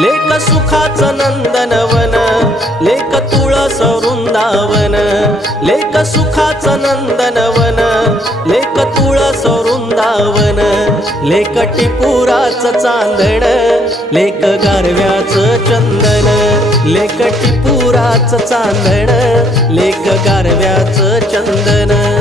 लेक सुखाचं नंदनवन, लेक तुळस वृंदावन, लेक सुखाचं नंदनवन, लेक तुळस वृंदावन, लेक टिपुराचं चांदण, लेक गारव्याचं चंदन, लेक टिपुराचं चांदण, लेक गारव्याचं चंदन।